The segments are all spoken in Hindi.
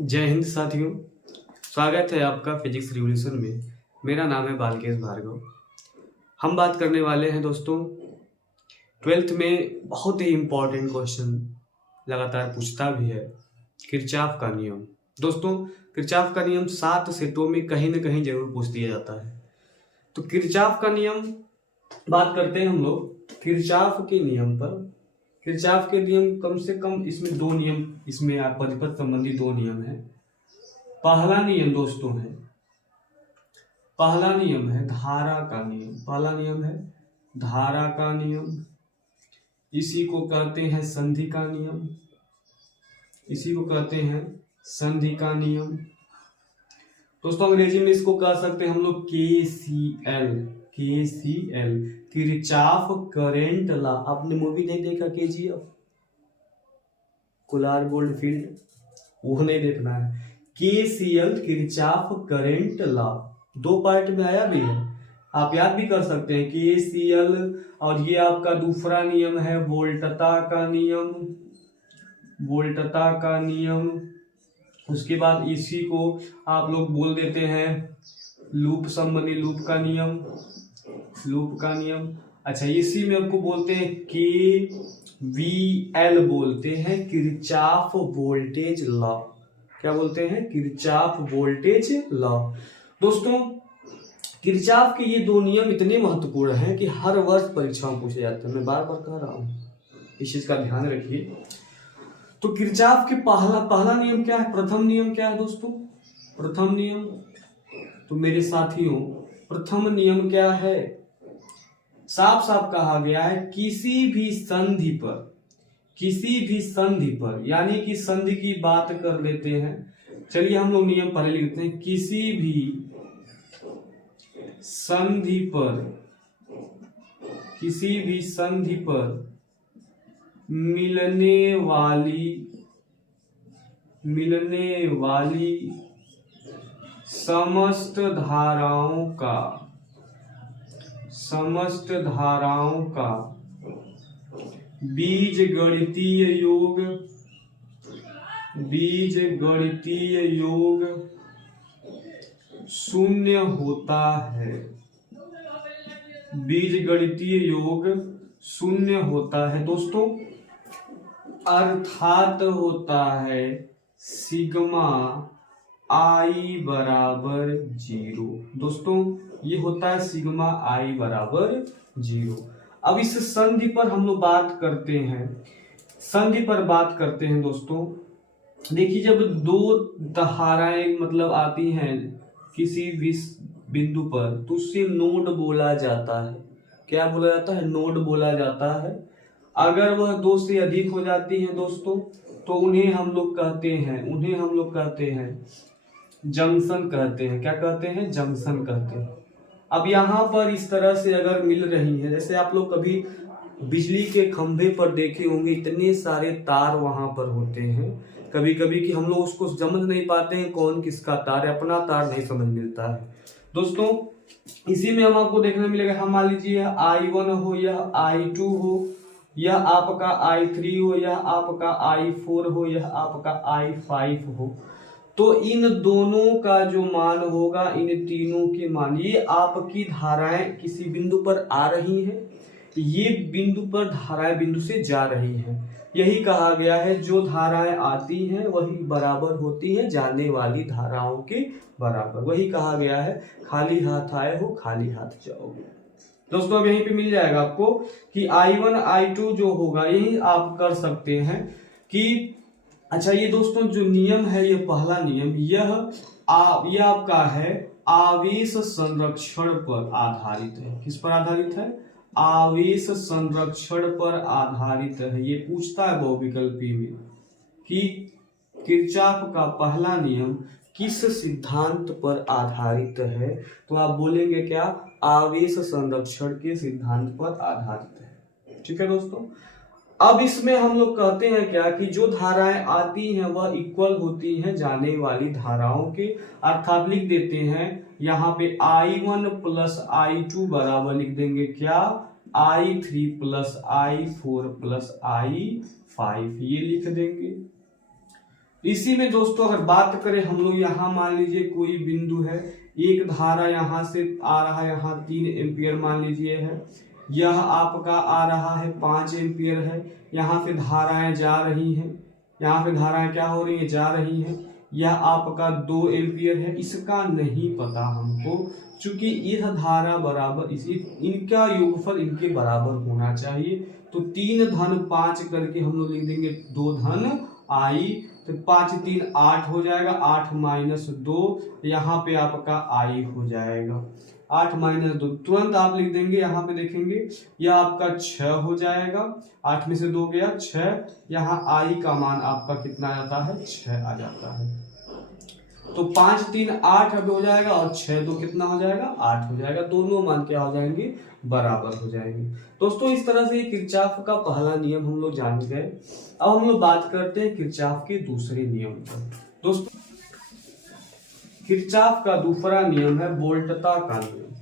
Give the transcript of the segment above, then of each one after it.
जय हिंद साथियों, स्वागत है आपका फिजिक्स रिवॉल्यूशन में। मेरा नाम है बालकेश भार्गव। हम बात करने वाले हैं दोस्तों 12th में बहुत ही इम्पोर्टेंट क्वेश्चन लगातार पूछता भी है, किरचॉफ का नियम। दोस्तों किरचॉफ का नियम 7 सेटों में कहीं ना कहीं जरूर पूछ दिया जाता है। तो किरचॉफ का नियम बात करते हैं हम लोग किरचॉफ के नियम पर। किरचॉफ के नियम कम से कम इसमें 2 नियम, इसमें आप परिपथ संबंधी 2 नियम है। पहला नियम दोस्तों है, पहला नियम है धारा का नियम। पहला नियम है धारा का नियम, इसी को कहते हैं संधि का नियम, इसी को कहते हैं संधि का नियम। दोस्तों अंग्रेजी में इसको कह सकते हैं हम लोग KCL, KCL Kirchhoff current law. आपने मूवी नहीं देखा KGF, कुलार गोल्डफील्ड, वो नहीं देखना है। KCL Kirchhoff current law 2 part में आया भी है, आप याद भी कर सकते हैं KCL। और ये आपका दूसरा नियम है वोल्टता का नियम, वोल्टता का नियम। उसके बाद इसी को आप लोग बोल देते हैं लूप संबंधी लूप का नियम, लूप का नियम। अच्छा इसी में आपको बोलते हैं KVL, बोलते हैं किरचॉफ वोल्टेज लॉ। क्या बोलते हैं? Kirchhoff voltage law. दोस्तों किरचॉफ के ये 2 नियम इतने महत्वपूर्ण हैं कि हर वर्ष परीक्षा में पूछे जाते हैं। मैं बार बार कह रहा हूं, इस चीज का ध्यान रखिए। तो किरचॉफ के पहला नियम क्या है? प्रथम नियम क्या है दोस्तों? प्रथम नियम, तो मेरे साथियों प्रथम नियम क्या है? साफ साफ कहा गया है किसी भी संधि पर, किसी भी संधि पर, यानी कि संधि की बात कर लेते हैं। चलिए हम लोग नियम पहले लिखते हैं। किसी भी संधि पर, किसी भी संधि पर मिलने वाली समस्त धाराओं का बीजगणितीय योग शून्य होता है। बीजगणितीय योग शून्य होता है दोस्तों, अर्थात होता है सिग्मा I बराबर 0। दोस्तों ये होता है सिग्मा I बराबर 0। अब इस संधि पर हम लोग बात करते हैं, संधि पर बात करते हैं दोस्तों। देखिए जब 2 धाराएं मतलब आती हैं किसी भी बिंदु पर, तो उसे नोड बोला जाता है। क्या बोला जाता है? नोड बोला जाता है। अगर वह 2 से अधिक हो जाती है दोस्तों, तो उन्हें हम लोग कहते हैं जंक्शन कहते हैं। क्या कहते हैं? जंक्शन कहते हैं। अब यहाँ पर इस तरह से अगर मिल रही है, जैसे आप लोग कभी बिजली के खंभे पर देखे होंगे, इतने सारे तार वहां पर होते हैं कभी कभी कि हम लोग उसको समझ नहीं पाते हैं कौन किसका तार है, अपना तार नहीं समझ मिलता है। दोस्तों इसी में हम आपको देखने मिलेगा, हम मान लीजिए I1 हो, यह I2 हो, यह आपका I3 हो, यह आपका I4 हो, यह आपका I5 हो। तो इन दोनों का जो मान होगा, इन तीनों के मान, ये आपकी धाराएं किसी बिंदु पर आ रही हैं, ये बिंदु पर धाराएं बिंदु से जा रही हैं। यही कहा गया है जो धाराएं आती हैं वही बराबर होती हैं जाने वाली धाराओं के बराबर। वही कहा गया है खाली हाथ आए हो खाली हाथ जाओगे। दोस्तों अब यहीं पे मिल जाएगा आपको कि I1 I2 जो होगा, यही आप कर सकते हैं कि अच्छा ये दोस्तों जो नियम है, ये पहला नियम, यह आपका है आवेश संरक्षण पर आधारित है। किस पर आधारित है? आवेश संरक्षण पर आधारित है। ये पूछता है बहुविकल्पी में कि किरचॉफ का पहला नियम किस सिद्धांत पर आधारित है, तो आप बोलेंगे क्या? आवेश संरक्षण के सिद्धांत पर आधारित है। ठीक है दोस्तों। अब इसमें हम लोग कहते हैं क्या कि जो धाराएं आती हैं वह इक्वल होती हैं जाने वाली धाराओं के, अर्थात लिख देते हैं यहाँ पे I1 प्लस I2 बराबर लिख देंगे क्या? I3 plus I4 plus I5, ये लिख देंगे। इसी में दोस्तों अगर बात करें हम लोग, यहाँ मान लीजिए कोई बिंदु है, एक धारा यहाँ से आ रहा है, यहाँ 3 एम्पियर मान लीजिए है, यह आपका आ रहा है 5 एम्पियर है, यहाँ पे धाराएं जा रही हैं, यहाँ पे धाराएं क्या हो रही है, जा रही हैं, यह आपका 2 एम्पियर है। इसका नहीं पता हमको, चूंकि यह धारा बराबर इनका योगफल इनके बराबर होना चाहिए। तो 3 धन 5 करके हम लोग लिख देंगे 2 धन आई, तो 5 3 8 हो जाएगा, 8 माइनस 2 यहाँ पे आपका आई हो जाएगा, 8 माइनस 2 तुरंत आप लिख देंगे, यहाँ पे देखेंगे यह आपका 6 हो जाएगा, 8 में से 2 गया 6, यहाँ आई का मान आपका कितना आ जाता है, 6 आ जाता है। तो 5 3 8 अब हो जाएगा और 6 2 कितना हो जाएगा, 8 हो जाएगा, दोनों मान क्या हो जाएंगे, बराबर हो जाएंगे। दोस्तों इस तरह से किरचॉफ का पहला नियम हम लोग जान गए। अब हम लोग बात करते हैं किरचॉफ के दूसरे नियम पर। दोस्तों किरचॉफ का दूसरा नियम है वोल्टता का नियम।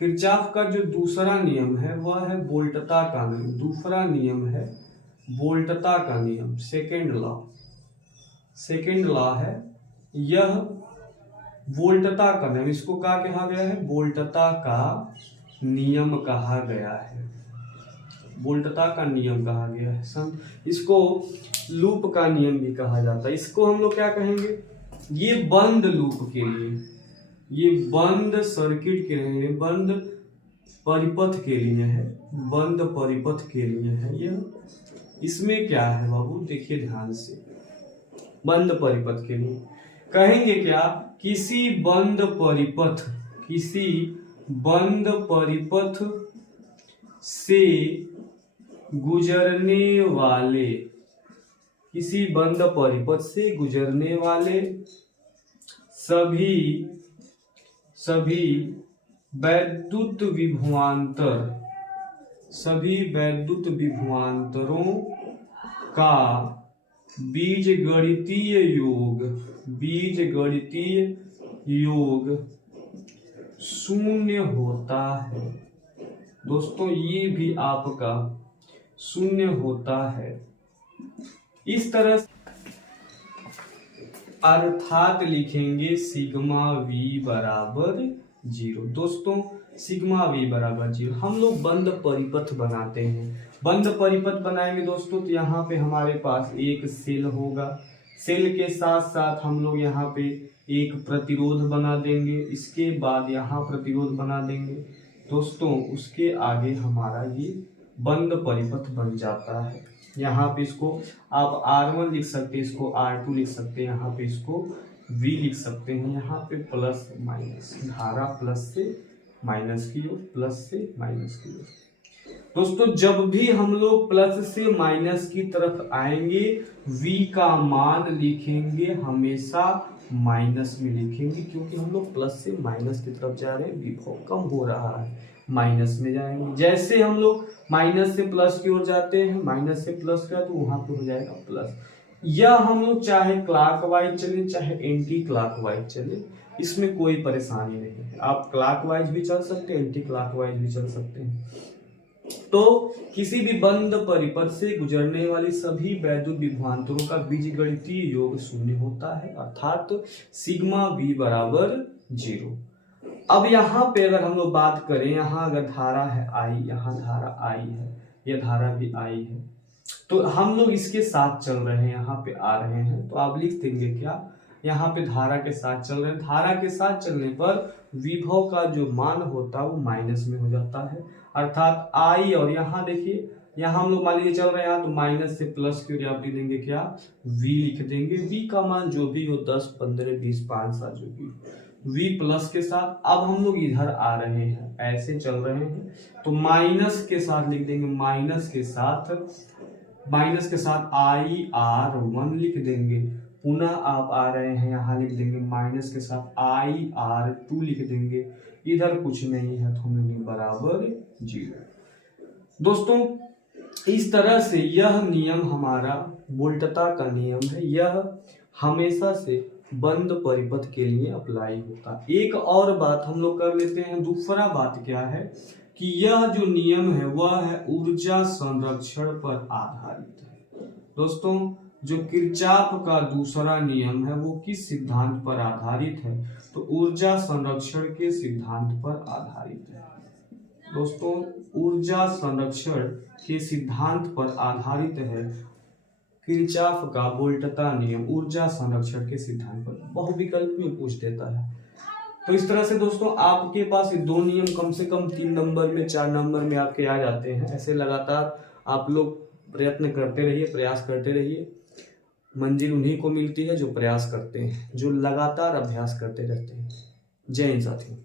किरचॉफ का जो दूसरा नियम है वह है वोल्टता का नियम। दूसरा नियम है वोल्टता का नियम, सेकेंड लॉ है यह वोल्टता का नियम। इसको क्या कहा गया है, वोल्टता का नियम कहा गया है, वोल्टता का नियम कहा गया है। इसको लूप का नियम भी कहा जाता है। इसको हम लोग क्या कहेंगे, ये बंद लूप के लिए, ये बंद सर्किट के लिए, बंद परिपथ के लिए है, बंद परिपथ के लिए है यह। इसमें क्या है बाबू, देखिए ध्यान से, बंद परिपथ के लिए कहेंगे क्या, किसी बंद परिपथ से गुजरने वाले, किसी बंद परिपथ से गुजरने वाले सभी वैद्युत विभवांतरों का बीजगणितीय योग शून्य होता है। दोस्तों ये भी आपका शून्य होता है। इस तरह अर्थात लिखेंगे सिग्मा वी बराबर 0। दोस्तों सिग्मा वी बराबर 0 हम लोग बंद परिपथ बनाते हैं। बंद परिपथ बनाएंगे दोस्तों तो यहाँ पे हमारे पास एक सेल होगा, सेल के साथ साथ हम लोग यहाँ पे एक प्रतिरोध बना देंगे, इसके बाद यहाँ प्रतिरोध बना देंगे दोस्तों, उसके आगे हमारा ये बंद परिपथ बन जाता है। यहाँ पे इसको आप R1 लिख सकते हैं, इसको R2 लिख सकते हैं, यहाँ पे इसको V लिख सकते हैं, यहाँ पे प्लस माइनस, धारा प्लस से माइनस की ओर, प्लस से माइनस की ओर। दोस्तों जब भी हम लोग प्लस से माइनस की तरफ आएंगे V का मान लिखेंगे हमेशा माइनस में लिखेंगे, क्योंकि हम लोग प्लस से माइनस की तरफ जा रहे हैं, विभव कम हो रहा है, माइनस में जाएंगे। जैसे हम लोग माइनस से प्लस की ओर जाते हैं, माइनस से प्लस का तो वहां पे हो जाएगा प्लस। या हम लोग चाहे क्लॉकवाइज चले चाहे एंटी क्लॉकवाइज चले, इसमें कोई परेशानी नहीं है। आप क्लॉकवाइज भी चल सकते हैं, एंटी क्लॉकवाइज भी चल सकते हैं। तो किसी भी बंद परिपथ से गुजरने वाली सभी वैद्युत विभवांतरों का बीजगणितीय योग शून्य होता है, अर्थात सिग्मा वी बराबर 0। अब यहाँ पे अगर हम लोग बात करें, यहाँ अगर धारा है आई, यहाँ धारा आई है, यह धारा भी आई है, तो हम लोग इसके साथ चल रहे हैं, यहाँ पे आ रहे हैं, तो आप लिख देंगे क्या, यहाँ पे धारा के साथ चल रहे हैं। धारा के साथ चलने पर विभव का जो मान होता है वो माइनस में हो जाता है, अर्थात आई, और यहाँ देखिए यहाँ हम लोग मान लीजिए चल रहे हैं तो माइनस से प्लस की ओर आप लिख देंगे क्या, V लिख देंगे। V का मान जो भी हो 10 15 20 5 7 जो भी, V प्लस के साथ। अब हम लोग इधर आ रहे हैं, ऐसे चल रहे हैं, तो माइनस के साथ लिख देंगे, माइनस के साथ IR1 लिख देंगे। पुनः आप आ रहे हैं, यहाँ लिख देंगे माइनस के साथ IR2 लिख देंगे। इधर कुछ नहीं है तो हम लोग बराबर 0। दोस्तों इस तरह से यह नियम हमारा वोल्टता का नियम है, यह हमेशा से बंद परिपथ के लिए अप्लाई होता है। एक और बात हम लोग कर लेते हैं, दूसरा बात क्या है कि यह जो नियम है वह है ऊर्जा संरक्षण पर आधारित है। दोस्तों जो किरचॉफ का दूसरा नियम है वो किस सिद्धांत पर आधारित है? तो ऊर्जा संरक्षण के सिद्धांत पर आधारित है। दोस्तों ऊर्जा संरक्षण के सिद्धांत पर आधारित है किरचॉफ का वोल्टता नियम, ऊर्जा संरक्षण के सिद्धांत पर। बहुविकल्प में पूछ देता है। तो इस तरह से दोस्तों आपके पास ये 2 नियम कम से कम 3 नंबर में 4 नंबर में आपके आ जाते हैं। ऐसे लगातार आप लोग प्रयत्न करते रहिए, प्रयास करते रहिए। मंजिल उन्हीं को मिलती है जो प्रयास करते हैं, जो लगातार अभ्यास करते रहते हैं। जय हिंद साथियों।